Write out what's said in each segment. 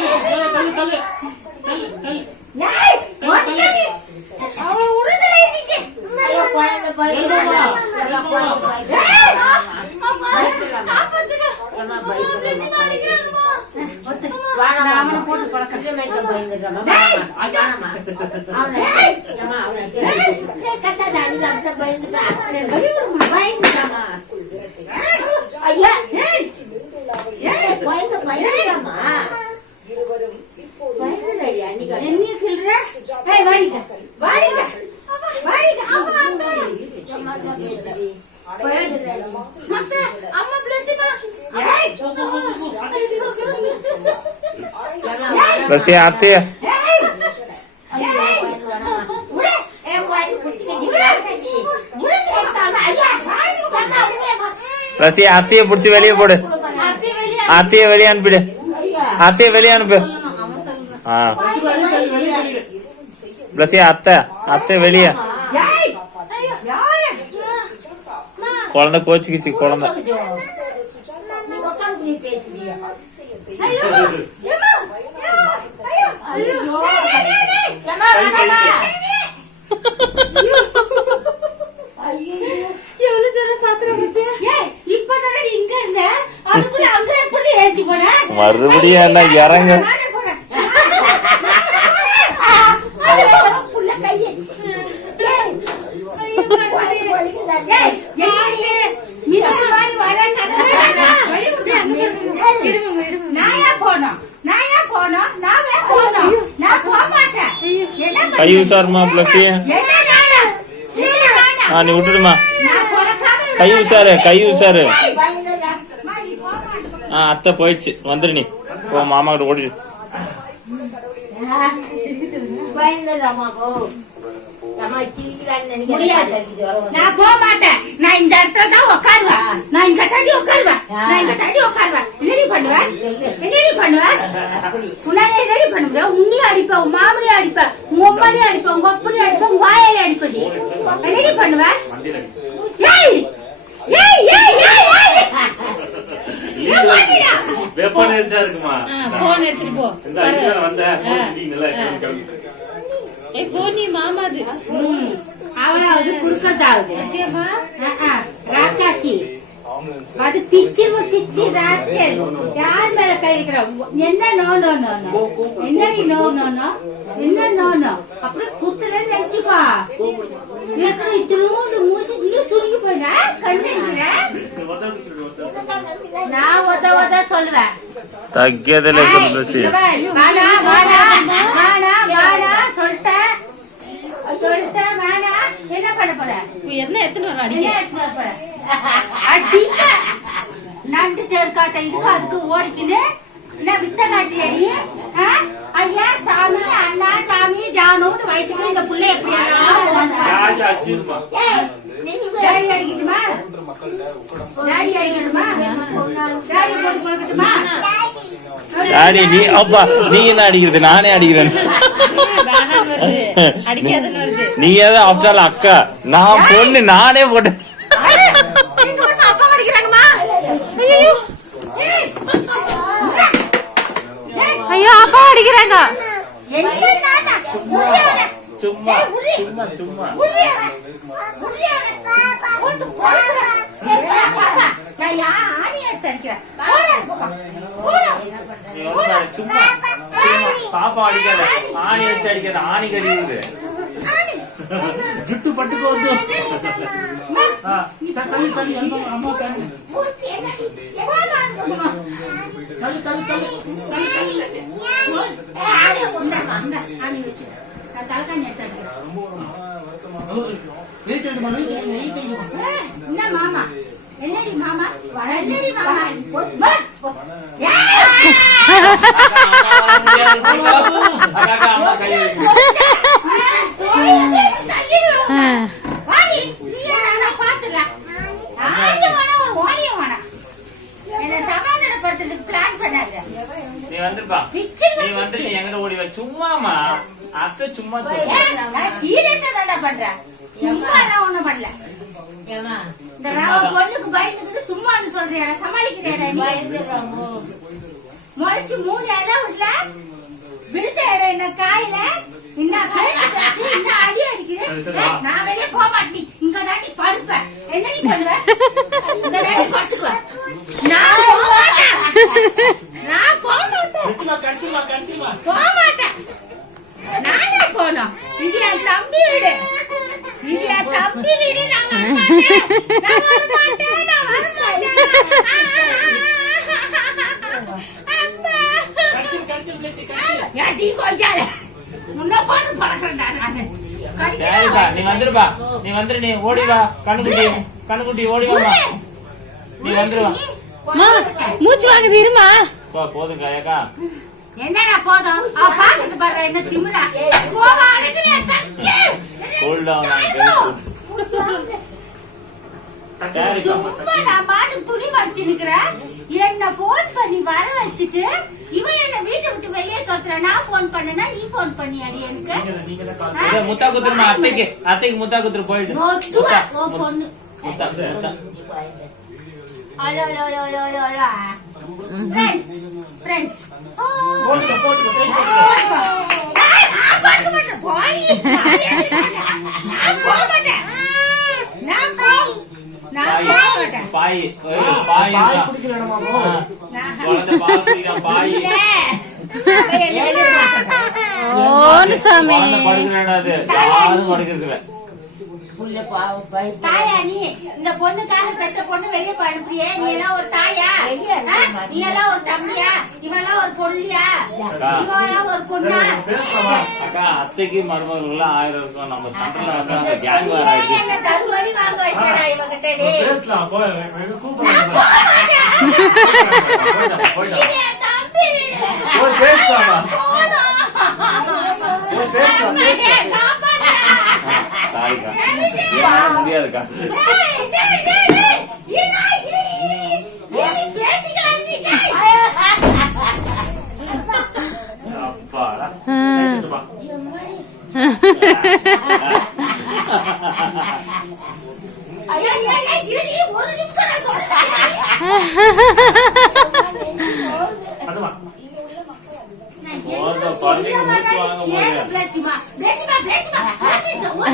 தள்ளு தள்ளு தள்ளு ஏய், ஒட்டடி. அவன் உறுதலை இன்னைக்கு. ஐயோ, குழந்தை பயந்துடுறாம்மா. ஏம்மா, குழந்தை ஏம்மா. பயந்துடுறாம்மா. ஏய், அம்மா, காப்பாத்துங்க. ஏம்மா, அம்மா, பயந்துடுறாம்மா. பிளஸிமா அடிக்கிறாங்கம்மா. வாடா, நான் வாடா. அவனை போட்டு பழக்கம். இதை மேய்க்க பயந்துடுறாம்மா. ஏய், வாடா, வாடா. அவனை ஏம்மா, அவனை ஏய், ஏய், கட்டாத, நீ அந்த பயந்துட்டா. பயந்துட்டாம்மா. ஐயா, ஏய், ஏய், குழந்தை பயந்துடுறாம்மா. பயந்துடுறாடி, அன்னைக்கு. என்னைய கிள்ற? ஏய், வாடிங்க. வாடிங்க. வாடிங்க. அம்மா, அம்மா. அம்மா, பயந்துடுறாடி. பயந்துடுறாடி. அத்தை, அம்மா பிளஸிமா. ஏய், ரசி அத்தைய ஏய், ஐயோ, பயந்து வேணாம்மா. விடு. ஏய், குழந்தை குத்திக்க ஜிங்காத நீ. உளுந்து கொடுத்தாங்க. ஐயா, வாடி உட்கார்ந்தா உடனே ரசி அத்தைய புடிச்சு வெளியே போடு அத்தை வெளியே அனுப்பிடு ஐயா. வெளியே அனுப்பு ஆ ரசி அத்தை அத்தை வெளியே ஏய், ஐயோ, யாரு? குழந்தை கோச்சிக்கிச்சு குழந்தை. நீ உட்காந்து நீ கை பண்ணி- உசாருமா ஆ நீ விட்டுடுமா. கை உசாரு கை உசாரு ஆ அத்தை போயிடுச்சு. வந்துரு நீ. ஓ மாமா கிட்ட ஓடிடு. நான் போக மாட்டேன் நான் இந்த இடத்துல தான் உட்காருவேன் நான் இங்க தாண்டி உட்காருவேன் நான் இங்க தாண்டி உட்காருவேன் என்னடி பண்ணுவேன் என்னடி பண்ணுவேன் உன்னால என்னடி பண்ண முடியும் உன்னையும் அடிப்பேன் உன் மாமனையும் அடிப்பேன் உன் அம்மாலையும் அடிப்பேன் உங்க அப்பனையும் அடிப்பேன் உன் வாயாலையும் அடிப்படி என்னடி பண்ணுவேன் ஏய் ஏய் ஏய் ஏய் ஏய் ஏய், வாடிடா. வெப்பனைஸ்டா இருக்குமா போன் எடுத்துட்டு போ இந்த வந்த அவனாவது குடுக்கத்தாவது சத்தியமா ராட்சாசி அது பிச்சு பிச்சு ராஸ்கல் யார் மேல கை வைக்கிற என்ன நோ நோ நோ நோ என்னடி நோ நோ நோ என்ன நோ நோ அப்புறம் குத்துறேன்னு நினைச்சுப்பா இருக்கிற இத்தினோடு மூச்சு இன்னும் சுருங்கி போயிட கண்ணு இருக்கிறேன் ஒருத்தர் சொல்லு ஒருத்தர் நான் ஒத ஒத சொல்லுவேன் பண்ண போற. என்ன எத்தனை வரும் அடிக்க? அடிக்க. நண்டு தேர்காட்ட இதுக்கு அதுக்கு ஓடிக்கின்னு. என்ன வித்த காட்டியடி ஆ? ஐயா சாமி அண்ணா சாமி ஜானுன்னு வயிற்றுக்கு இந்த புள்ள எப்படி டாடி அடிக்கட்டுமா? டாடி அடிக்கட்டுமா? டாடி போட்டு கொடுக்கட்டுமா டாடி நீ அப்பா நீ என்ன அடிக்கிறது? நானே அடிக்கிறேன். நீ ஏதோ ஆஃப்டர் அக்கா. நான் பொண்ணு நானே போட்டேன் ஐயோ அப்பா அடிக்கிறாங்க. சும்மா. சும்மா சும்மா. சும்மா. பாப்பா அடிக்காத. ஆணி வச்சு அடிக்காத. ஆணி கடிக்குது ஜுட்டு பட்டுக்கு தள்ளி தள்ளி. அம்மா தள்ளி. இருக்குமா? தள்ளி தள்ளி தள்ளி. என்ன மாமா என்னடி மாமா என்னடி மாமா வா. ஏய். அக்கா அம்மா கை வைக்குது. நீ வந்துருப்பா நீ வந்து நீ எங்கிட்ட ஓடி வா சும்மாமா அத்தை சும்மா சொல்லு. ஏம்மா, சும்மான்னு சொல்றியா? சமாளிக்கிறேன் நீ. முளைச்சு மூணு இடம் விடல விழுந்த இடம் என்ன காயில? என்ன என்ன அடி அடிக்குது. நான் வெளியே போக மாட்டேன் இங்க தாண்டி படுப்பேன் பண்ணுவ? இங்க தாண்டி படுத்துக்குவேன் நான் போக மாட்டேன். நான் போக மாட்டேன். கடிச்சுமா கடிச்சுமா கடிச்சுமா போக மாட்டேன். நானே போனோம். இது என் தம்பி வீடு. இது என் தம்பி வீடு. நீ வந்துருப்பா. நீ வந்துரு நீ ஓடி வா. கண்ணுக்குட்டி கண்ணுக்குட்டி ஓடி வாமா நீ வந்துரு வா. அம்மா, மூச்சு வாங்குது இருமா. போ போதும் காயக்கா. என்னடா போதும்? அவ பாக்குறது பாரு என்ன திமிரா கோவா அடக்குறியா சக்தி! கூல் டவுன் சரிப்பா சும்மா நான் பாட்டுக்கு துணி மடிச்சு நிக்கிறேன் என்ன போன் பண்ணி வர வச்சுட்டு இவன் என்ன வீட்டை விட்டு வெளியே தோத்துற நான் போன் பண்ணனா நீ போன் பண்ணியாடி எனக்கு? முத்தா குத்துருமா அத்தைக்கு அத்தைக்கு முத்தா குத்துரு போயிடு. பொண்ணு. Hello hello hello. Friends friends போய் பாய்? குடிக்கிற இடமா பாய். ஓன்னு சாமி. குழந்தை படுக்கிற இடம் அது யாரும் இல்ல புள்ள பாவம் பை- தாயா நீ இந்த பொண்ணுக்காக பெத்த பொண்ணு வெளியே அனுப்புறியே? நீ எல்லாம் ஒரு தாயா. நீ எல்லாம் ஒரு தம்பியா? இவெல்லாம் ஒரு பொண்ணுயா? இவெல்லாம் ஒரு பொண்ணா? பேசலாமா அக்கா அத்தைக்கு மருமகள் ஆயிரம் இருக்கும். நம்ம சண்டல வந்து இந்த அந்த கேங் வர தருமடி வாங்க வைக்கிறா இவகிட்ட டேய். பேசலாம் போ நான் கூப்பிடுறாங்க போக மாட்டேன். போயிட்டா போயிட்டா இது என் தம்பி வீடு. போய் பேசலாமா சாரிக்கா என்னால முடியாதுக்கா. டேய், டேய், டேய், டேய். இருடா, இருடி, இருடி. இருடி, பேசிக்கலாம், இருடி, டேய். அப்பாடா ஆ. கேட்டுப்பா. ஐயா, ஐயா, ஐயா, இருடி, ஒரு நிமிஷம் நான் சொல்றேன். பண்ணுமா நான் போதும், என்ன குழந்தைங்க சொல்ல மூச்சு வாங்க மாட்டேன். ஏன் போகுது. பேசுமா? பேசுமா, பேசுமா. ஒரு நிமிஷம், ஒரு ஏய், குழந்தை பாலோட பாலத்துல தான் வந்தியா எனர்ஜி தப்பு வைப்பேன் ஆளு திருடிட்டோம். ஏய், இருடி, ஒரு நிமிஷம் இருடி. ஏய், ஏய், ஏய், நம்ம ஒரு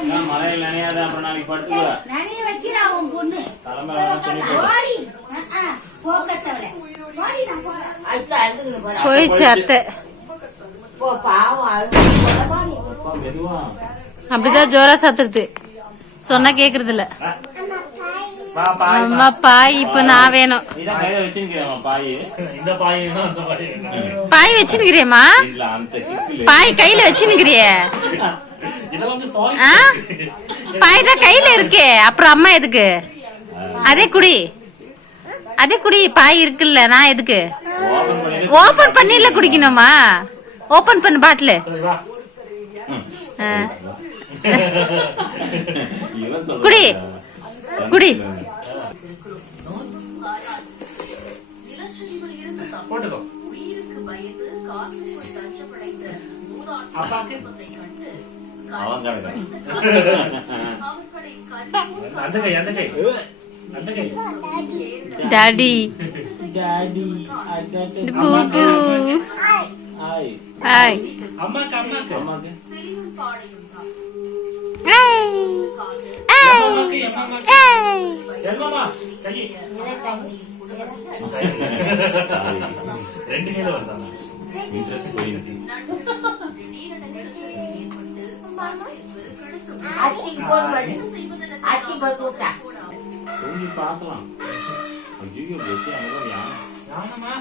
மழையில் நினையாத அப்புறம் நாளைக்கு படுத்துக்குவ நனைய வைக்கிறா உன் பொண்ணு. தலைமையில துணி. போயிடுச்சு. அத்தை அப்படிதான் ஜோரா சத்துருது சொன்னா கேக்குறது இல்ல அம்மா பாய் இப்ப நான் வேணும். பாய்? இந்த பாய் கையில வச்சுனுக்கிறிய பாய் தான் கையில இருக்கே. அப்புறம் அம்மா எதுக்கு? அதே குடி. அதே குடி பாய் இருக்குல்ல நான் எதுக்கு? ஓபன் பண்ணி ஓபன் பண்ணில குடிக்கணுமா ஓபன் பண்ணு பாட்டில். குடி. குடி. போட்டுக்கோ. apa awang kan kan nanti kayak nanti kayak Daddy. Daddy. Daddy. Bu bu. Hai. Hai. Amma kamma ke? Amma ke? Hai. Hai. Hai. Jalma ma. Kaji. Rendi kelo vandana. Interest poi nadi. அச்சிக்கு phone பண்ணு. அச்சி போய் கூப்பிட்டா. தூங்கி பார்க்கலாம் ஐயோ best அங்கே நானம்மா